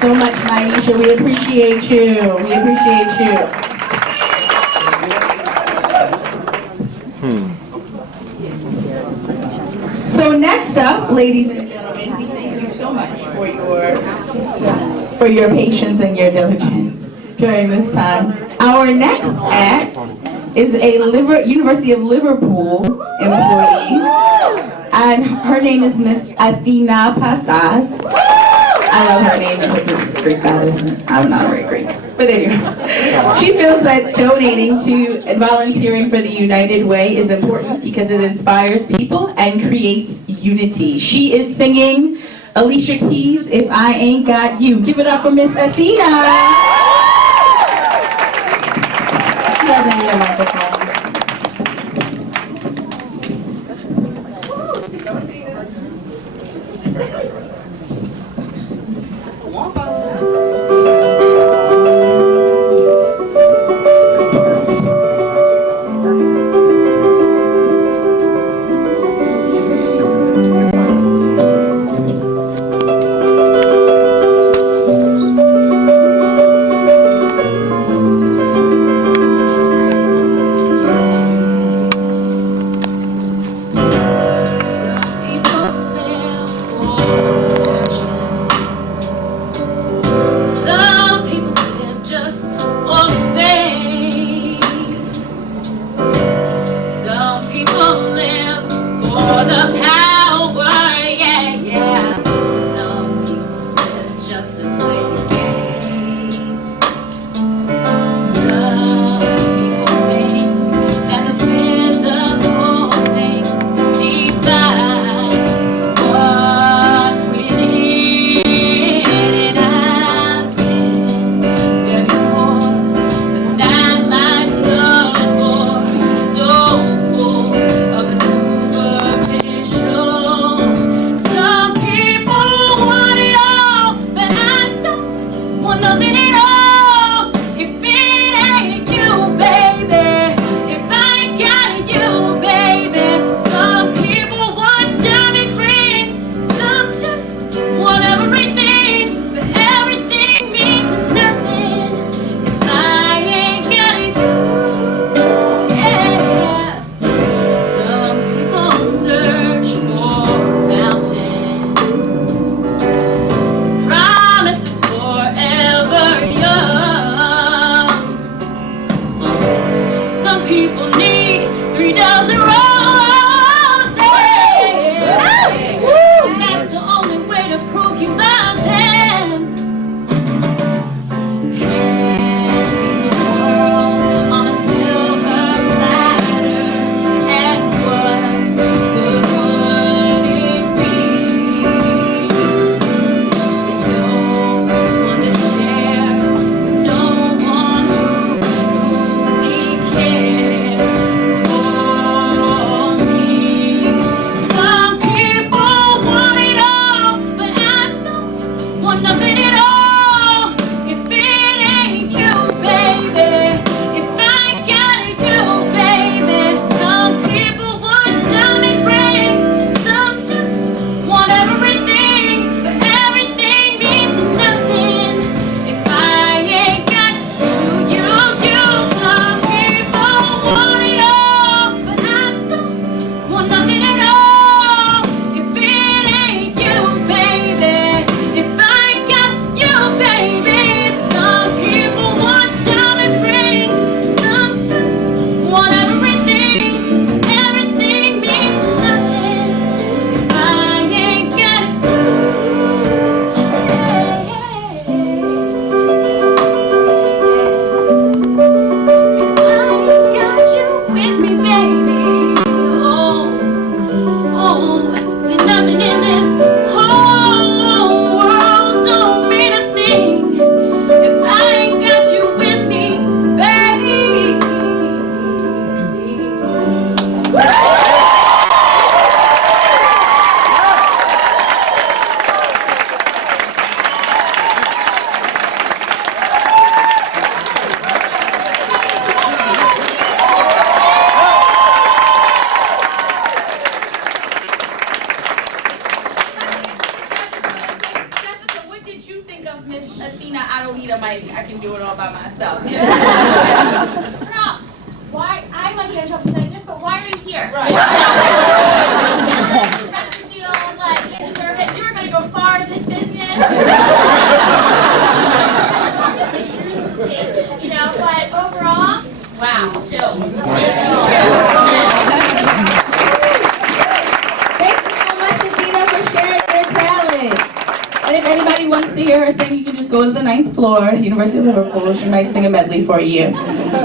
so much, Naisha. We appreciate you. We appreciate you. So next up, ladies and gentlemen, we thank you so much for your patience and your diligence during this time. Our next act is a University of Liverpool employee, and her name is Miss Athena Pasas. I love her name because it's Greek goddess. I'm not very Greek, but anyway. She feels that donating to and volunteering for the United Way is important because it inspires people and creates unity. She is singing Alicia Keys' If I Ain't Got You. Give it up for Miss Athena. She doesn't need a microphone. think of Miss Athena, I don't need a mic. I can do it all by myself. Girl, why? I might get in trouble saying this, but why are you here? Right. You know, like, you deserve it. You're going to go far in this business. You know, but overall, wow, chills. Thank you so much, Athena, for sharing your talent. And if anybody wants to hear her sing, you can just go to the 9th floor, University of Liverpool. She might sing a medley for you.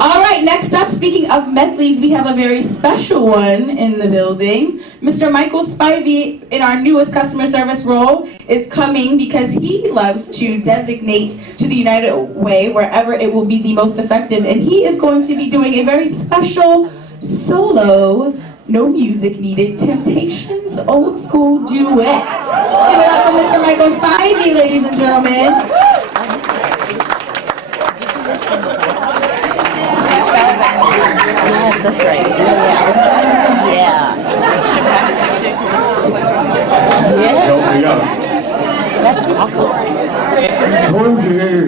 All right, next up, speaking of medleys, we have a very special one in the building. Mr. Michael Spivey, in our newest customer service role, is coming because he loves to designate to the United Way wherever it will be the most effective. And he is going to be doing a very special solo, no music needed, Temptations old school duet. Give it up for Mr. Michael Spivey, ladies and gentlemen. Yes, that's right. Yeah. That's awesome. Oh yeah,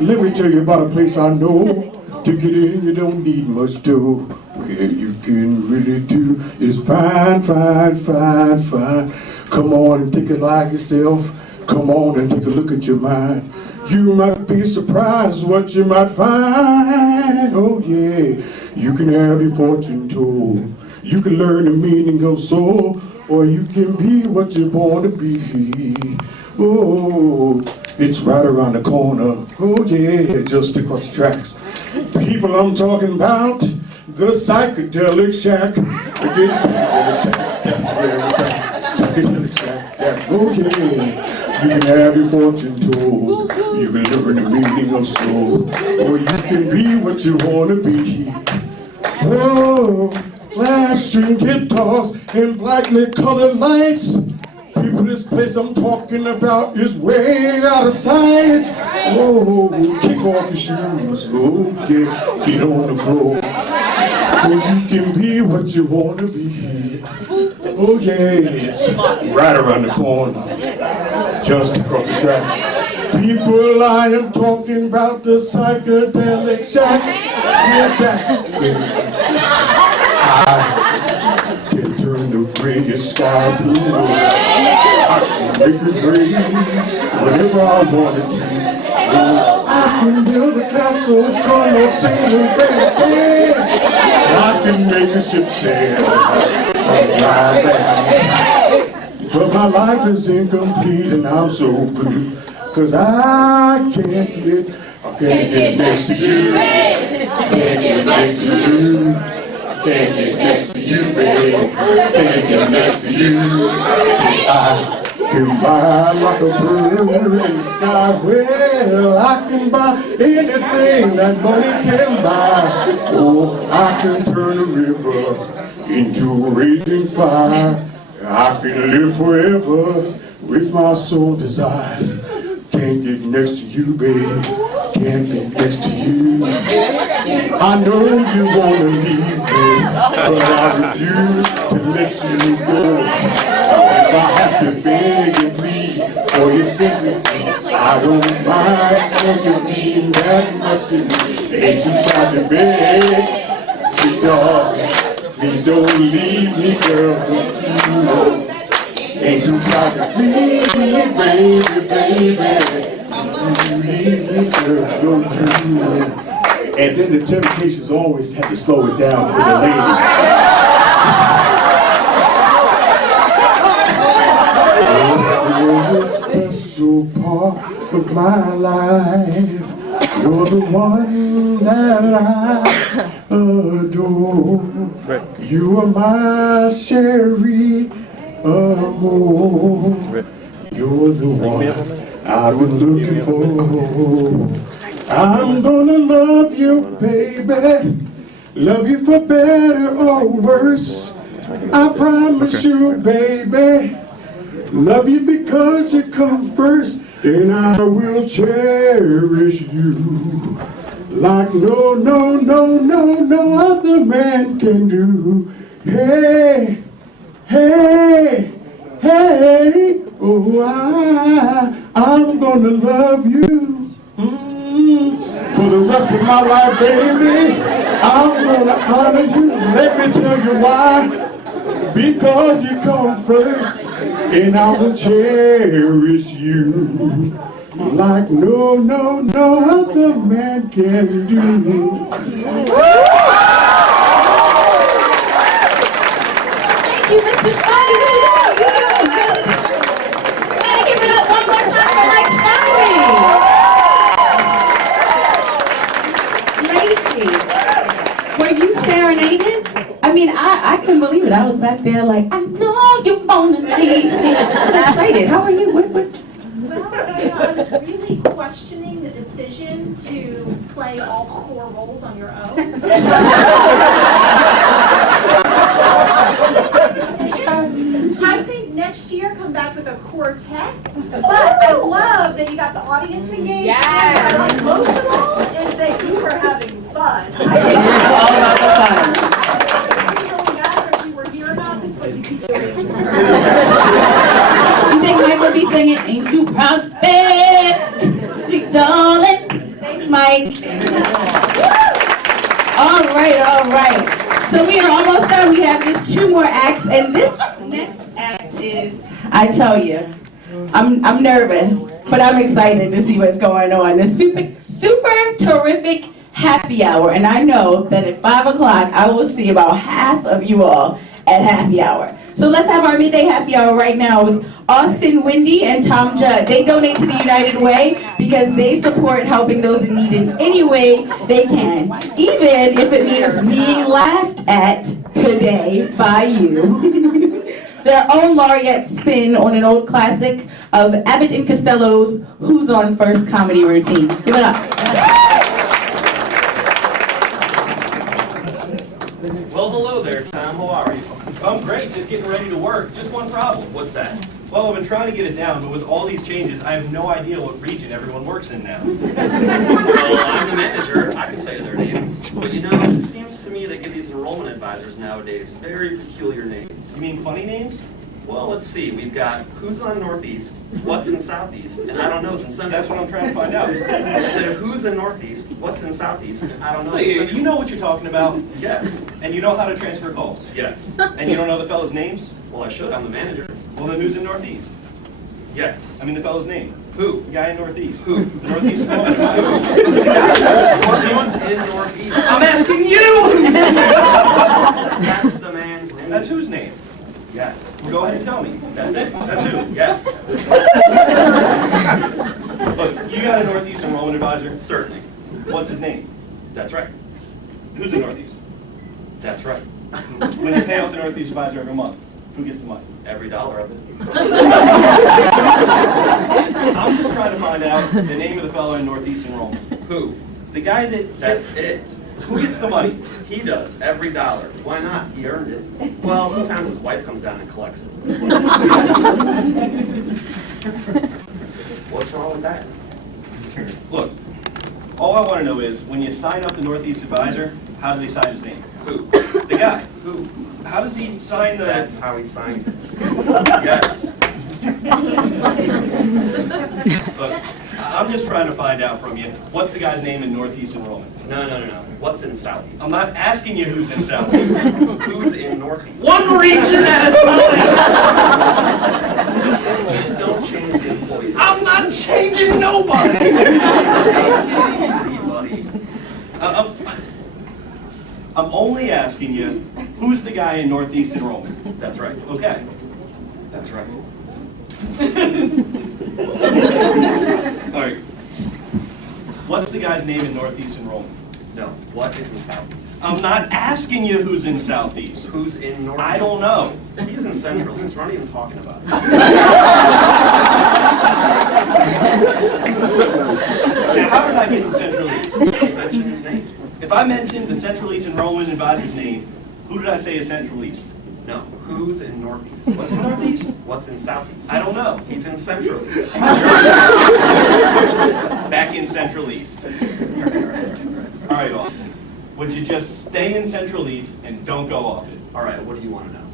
let me tell you about a place I know. To get in, you don't need much dough. Where you can really do is fine, fine, fine, fine. Come on and take it like yourself. Come on and take a look at your mind. You might be surprised what you might find. Oh yeah, you can have your fortune told. You can learn the meaning of soul, or you can be what you're born to be. Oh, it's right around the corner. Oh yeah, just across the tracks. People, I'm talking about the psychedelic shack. The psychedelic shack, that's where it's at. Psychedelic shack, that's okay. You can have your fortune told. You can learn the meaning of soul, or you can be what you want to be. Whoa, flashing guitars and brightly colored lights. People, this place I'm talking about is way out of sight. Oh, kick off your shoes, oh yeah, get on the floor. Oh, you can be what you want to be. Oh yes, right around the corner, just across the track. People, I am talking about the psychedelic shack. Get back. I can turn the gray sky blue. I can make it rain whenever I wanted to. Oh, I can build a castle from a single bed sand. I can make a ship sail on dry land. But my life is incomplete and I'm so blue, 'cause I can't get next to you. I can't get next to you. Can't get next to you, babe. Can't get next to you. See, I can fly like a bird in the sky. Well, I can buy anything that money can buy. Oh, I can turn a river into a raging fire. I can live forever with my soul desires. Can't get next to you, babe. Can't get next to you. I know you wanna leave me, but I refuse to let you go. If I have to beg and plead for your sympathy, I don't mind, 'cause you mean that much to me. Ain't too proud to beg, sweet darling, please don't leave me, girl, don't you know? Ain't too proud to please me, baby, baby. And then the Temptations always had to slow it down for the ladies. You're a special part of my life. You're the one that I adore. You are my Sherry Amore. You're the one I've been looking for. I'm gonna love you, baby. Love you for better or worse. I promise you, baby. Love you because you come first, and I will cherish you like no other man can do. Hey, hey, hey. Oh, I'm gonna love you for the rest of my life, baby. I'm gonna honor you. Let me tell you why. Because you come first, and I will cherish you like no other man can do. Thank you, Mr. Spivey. Gotta give it up one more time for Mike Spivey. Lacey, were you serenaded? I mean, I couldn't believe it. I was back there like, I know you wanna leave me. I was excited. How are you? Well, I was really questioning the decision to play all 4 roles on your own. I think next year come back with a quartet. But I love that you got the audience engaged. Yes. What I like most of all is that you were having fun. I think It's all about the fun. it really matter if you were here or not. This is what you keep doing. You think Mike would be singing, ain't too proud, babe, sweet darling? Thanks, Mike. All right. So we are almost done. We have just 2 more acts, and this next act is, I tell you, I'm nervous, but I'm excited to see what's going on. The super terrific happy hour, and I know that at 5 o'clock I will see about half of you all at happy hour. So let's have our midday happy hour right now with Austin Wendy and Tom Judd. They donate to the United Way because they support helping those in need in any way they can, even if it means being laughed at today by you. Their own Laureate spin on an old classic of Abbott and Costello's Who's on First comedy routine. Give it up. Well, hello there, Tom. How are you? I'm great. Just getting ready to work. Just one problem. What's that? Well, I've been trying to get it down, but with all these changes, I have no idea what region everyone works in now. Well, I'm the manager. I can tell you their names. But you know, it seems to me they give these enrollment advisors nowadays very peculiar names. You mean funny names? Well, let's see. We've got who's on Northeast, what's in Southeast, and I don't know is in Central. That's what I'm trying to find out. I said who's in Northeast, what's in Southeast, and I don't know. Hey, you know what you're talking about? Yes. And you know how to transfer calls? Yes. And you don't know the fellow's names? Well, I should. I'm the manager. Well, then who's in Northeast? Yes. I mean the fellow's name. Who? The guy in Northeast. Who? The Northeast is Who's in Northeast? I'm asking you! That's the man's name. That's whose name? Yes. Well, go ahead and tell me. That's it. That's who? Yes. Look, you got a Northeast enrollment advisor? Certainly. What's his name? That's right. Who's in Northeast? That's right. When you pay off the Northeast advisor every month, who gets the money? Every dollar of it. I'm just trying to find out the name of the fellow in Northeast enrollment. Who? The guy that... That's it. Who gets the money? He does, every dollar. Why not? He earned it. Well, sometimes his wife comes down and collects it. What's wrong with that? Look, all I want to know is, when you sign up the Northeast advisor, how does he sign his name? Who? The guy. Who? How does he sign the... That's how he signs it. Yes. Look, I'm just trying to find out from you, what's the guy's name in Northeast enrollment? No. What's in Southeast? I'm not asking you who's in Southeast. Who's in Northeast? One region at a time! Just don't change the employees. I'm not changing nobody! Easy, buddy. I'm only asking you, who's the guy in Northeast enrollment? That's right. Okay. That's right. All right. What's the guy's name in Northeast enrollment? No. What is in Southeast? I'm not asking you who's in Southeast. Who's in Northeast? I don't know. He's in Central. He's not even talking about it. Now, how did I get in Central East? You mentioned his name. If I mentioned the Central East enrollment advisor's name, who did I say is Central East? No. Who's in Northeast? What's in Northeast? What's in Southeast? I don't know. He's in Central East. Back in Central East. All right, Austin. Would you just stay in Central East and don't go off it? All right, what do you want to know?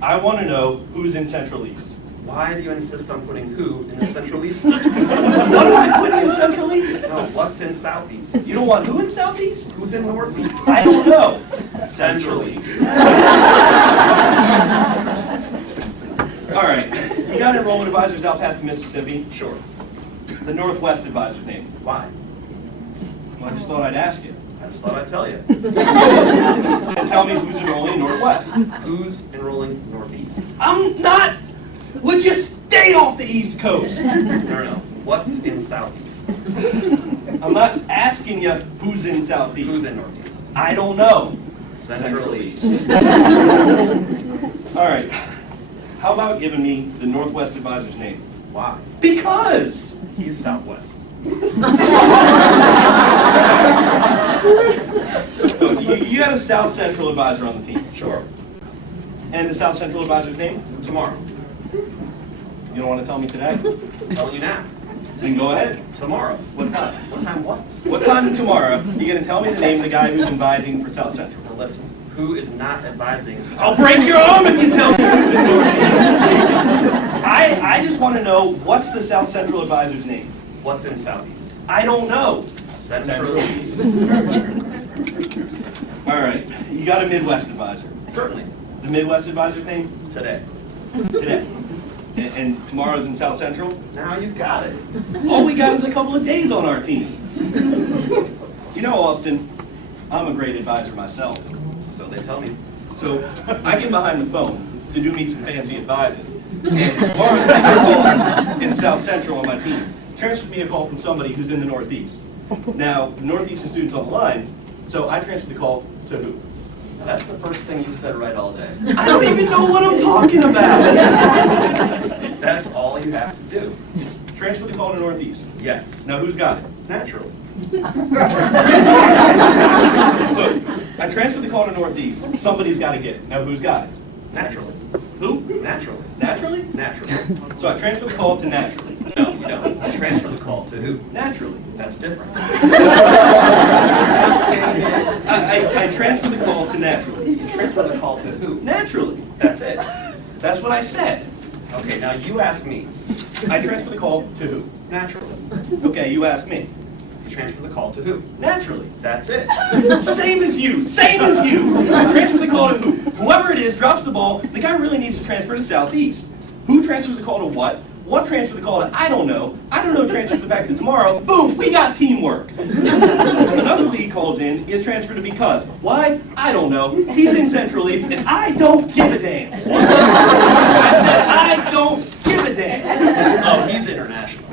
I want to know who's in Central East. Why do you insist on putting who in the Central East region? What do I put in Central East? No, what's in Southeast? You don't want who in Southeast? Who's in Northeast? I don't know. Central East. All right. You got enrollment advisors out past the Mississippi? Sure. The Northwest advisor's name. Why? Well, I just thought I'd ask you. I just thought I'd tell you. And tell me who's enrolling Northwest. Who's enrolling Northeast? I'm not. Would you stay off the East Coast? No. What's in Southeast? I'm not asking you who's in Southeast. Who's in Northeast? I don't know. Central East. All right. How about giving me the Northwest advisor's name? Why? Because. He's Southwest. You got a South Central advisor on the team. Sure. And the South Central advisor's name? Tomorrow. You don't want to tell me today? I'm telling you now. Then go ahead. Tomorrow. What time? What time what? What time tomorrow? You're going to tell me the name of the guy who's advising for South Central. Now listen, who is not advising? I'll break your arm if you tell me who's in Northeast. I just want to know, what's the South Central advisor's name? What's in Southeast? I don't know. Central East. All right. You got a Midwest advisor. Certainly. The Midwest advisor's name? Today. Today. And tomorrow's in South Central? Now you've got it. All we got is a couple of days on our team. You know, Austin, I'm a great advisor myself. So they tell me. So I get behind the phone to do me some fancy advising. And tomorrow's taking calls in South Central on my team. Transferred me a call from somebody who's in the Northeast. Now, the Northeast is students on the line, so I transferred the call to who? Now, that's the first thing you said right all day. I don't even know what I'm talking about. That's all you have to do. Transfer the call to Northeast. Yes. Now, who's got it? Naturally. Look, I transferred the call to Northeast. Somebody's got to get it. Now, who's got it? Naturally. Who? Naturally. Naturally? Naturally. So I transfer the call to Naturally. No, you don't. I transfer the call to who? Naturally. That's different. I transfer the call to Naturally. You transfer the call to who? Naturally. That's it. That's what I said. Okay, now you ask me. I transfer the call to who? Naturally. Okay, you ask me. You transfer the call to who? Naturally. That's it. Same as you. Same as you. I transfer the call to who? Whoever it is drops the ball. The guy really needs to transfer to Southeast. Who transfers the call to what? What transfers the call to I don't know. I don't know transfers it back to tomorrow. Boom, we got teamwork. Another lead calls in, is transferred to because. Why? I don't know. He's in Central East, and I don't give a damn. I said, I don't give a damn. Oh, he's international.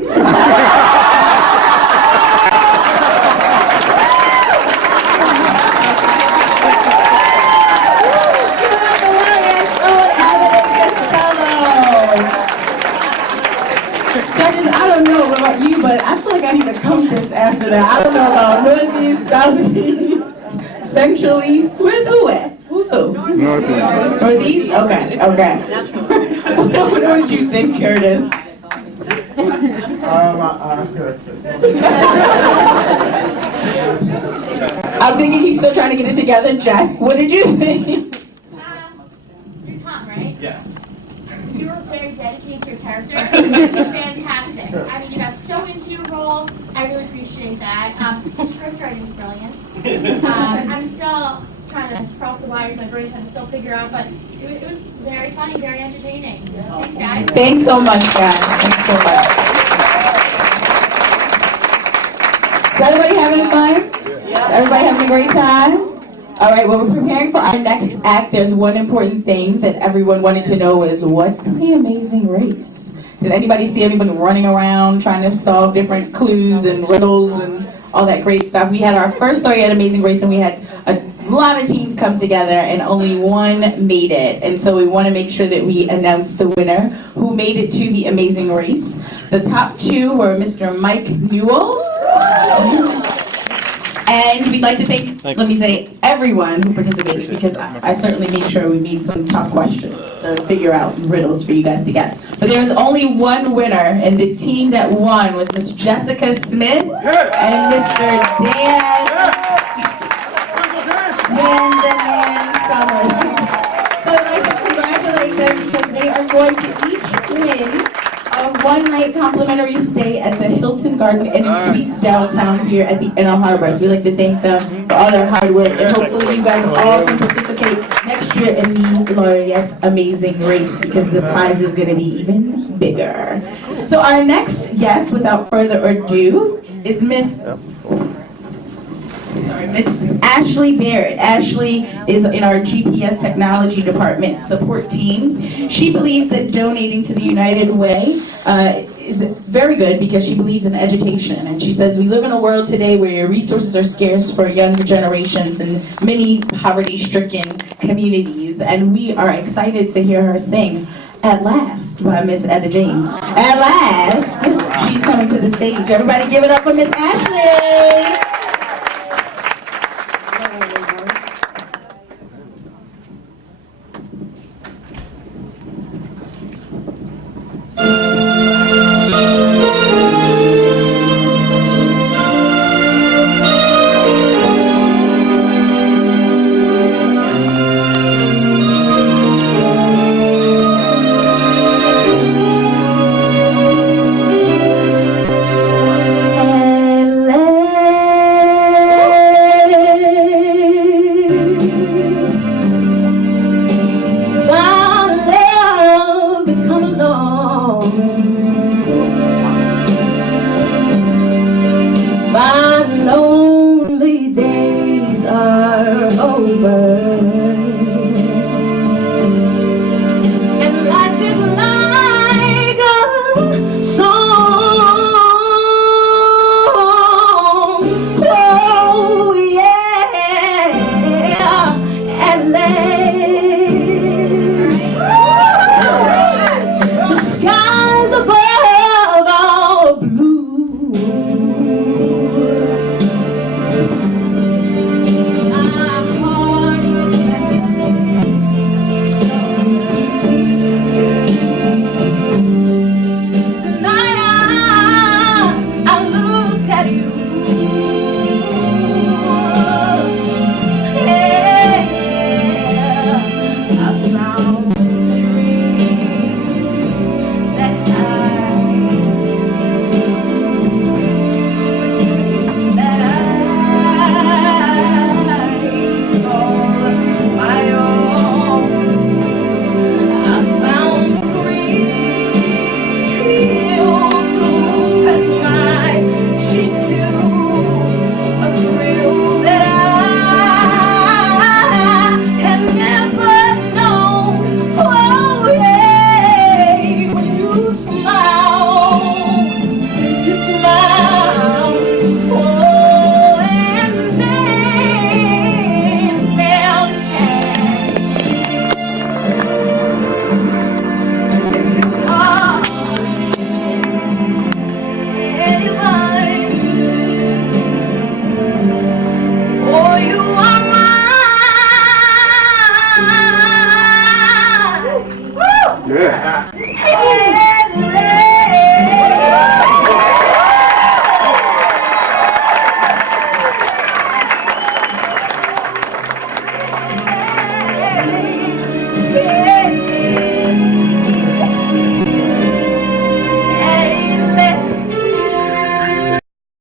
Judges, I don't know about you, but I feel like I need a compass after that. I don't know about Northeast, Southeast, Central East. Where's who at? Who's who? Northeast? Okay. What did you think, Curtis? I'm thinking he's still trying to get it together. Jess, what did you think? You're Tom, right? Yes. You were very dedicated to your character. It's fantastic. I mean, you got so into your role. I really appreciate that. The script writing is brilliant. I'm still trying to cross the wires. My brain's trying to still figure out, but it was very funny, very entertaining. Thanks, guys. Thanks so much, guys. Thanks so much. Is everybody having fun? Is everybody having a great time? All right, well, we're preparing for our next act. There's one important thing that everyone wanted to know is, what's the Amazing Race? Did anybody see anyone running around trying to solve different clues and riddles and all that great stuff? We had our first story at Amazing Race, and we had a lot of teams come together, and only one made it. And so we want to make sure that we announce the winner who made it to the Amazing Race. The top two were Mr. Mike Newell. And we'd like to thank, let me say, everyone who participated, because I certainly made sure we made some tough questions to figure out riddles for you guys to guess. But there's only one winner, and the team that won was Miss Jessica Smith and Mr. Dan Summers. So I'd like to congratulate them, because they are going to each win a one-night complimentary stay at the Hilton Garden Inn and Suites downtown here at the Inner Harbor. So we'd like to thank them for all their hard work, and hopefully you guys all can participate next year in the Laureate Amazing Race, because the prize is going to be even bigger. So our next guest, without further ado, is Miss Ashley Barrett. Ashley is in our GPS technology department support team. She believes that donating to the United Way is very good because she believes in education. And she says, we live in a world today where resources are scarce for younger generations and many poverty-stricken communities. And we are excited to hear her sing At Last by Miss Etta James. At last, she's coming to the stage. Everybody give it up for Miss Ashley.